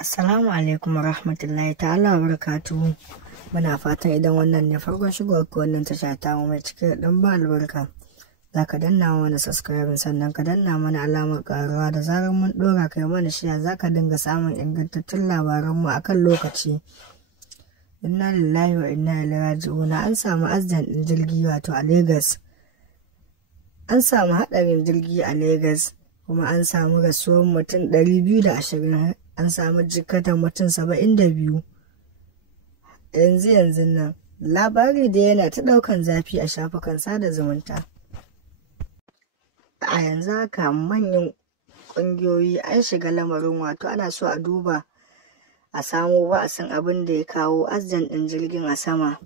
Assalamu alaikum warahmatullahi ta'ala wabarakatuhu. Muna fatan idan wannan ne farkon shigowar ka wannan tasha ta mu mai cike da ba albarka, za ka danna mana subscribe sannan ka danna mana alamar karuwa da zarar mun dora kai mana shiya, za ka dinga samun ingantattun labaran mu akan lokaci. Inna lillahi wa inna ilaihi raji'un. An samu accident din jirgi wato a Lagos. An samu hadarin jirgi a Lagos kuma an samu rasuwar mutum 220, an samu jikkatan mutum 72. Yanzu nan labari da yana ta daukan zafi a shafukan sada zumunta. A yanzu haka manyan kungiyoyi an shiga lamarin, wato ana so a duba a samo ba a san abin da ya kawo accident din jirgin a sama.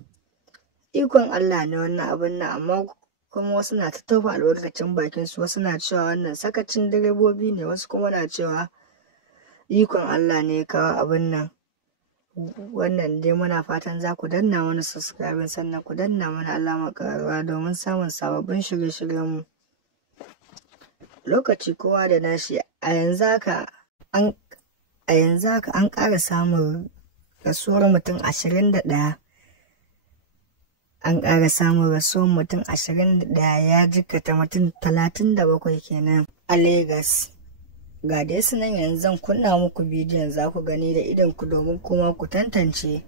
Ikon Allah ne wannan abin nan, amma kuma wasu na ta tofa albarkacin bakin su, wasu na cewa wannan sakacin direbobi ne, wasu kuma na cewa ikon Allah ne ya kawo abin nan. Wannan dai muna fatan za ku danna mana subscribe sannan ku danna mana alamar karuwa domin samun sababbin shirye-shiryen mu. Lokaci kowa da nashi. A yanzu haka an ƙara samun rasuwar mutum 21. An ƙara samun rasuwar mutum 21, ya jikkata mutum 37 kenan a Lagos. Ga dai su nan yanzu zan kunna muku bidiyon, za ku gani da idon ku domin kuma ku tantance.